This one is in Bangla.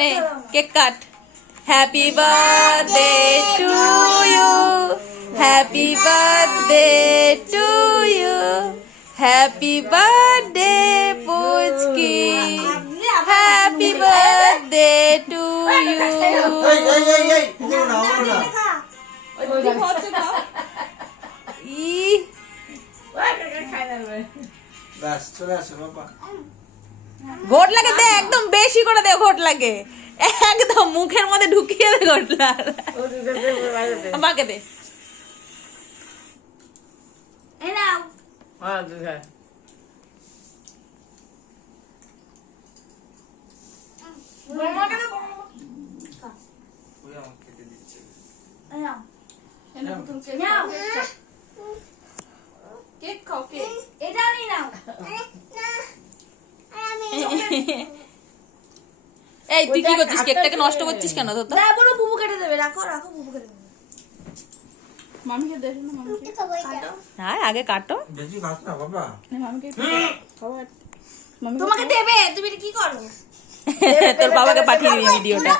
নে cake cut. Happy birthday to you, happy birthday to you, happy birthday পুচকি, হ্যাপি বার্থডে টু ইউ। ঘোট লাগে দে, একদম বেশি করে দে ঘোট লাগে, একদম মুখের মধ্যে ঢুকিয়ে দে ঘোটলা। আমাকে দে। কেক খাও, কেক। এটা নিয়ে নাও। এই তুই কি করছিস? কেকটাকে নষ্ট করছিস কেন? তো না বলো, বুবু কেটে দেবে। রাখো রাখো, বুবু কেটে দেবে। মামিকে দেখো না, মামিকে কাটো। হ্যাঁ আগে কাটো। বেশি খাস না বাবা। মামিকে খাবার মামি তোমাকে দেবে, তুমি এটা কি করো? তোর বাবাকে পাঠিয়ে দিবি ভিডিওটা।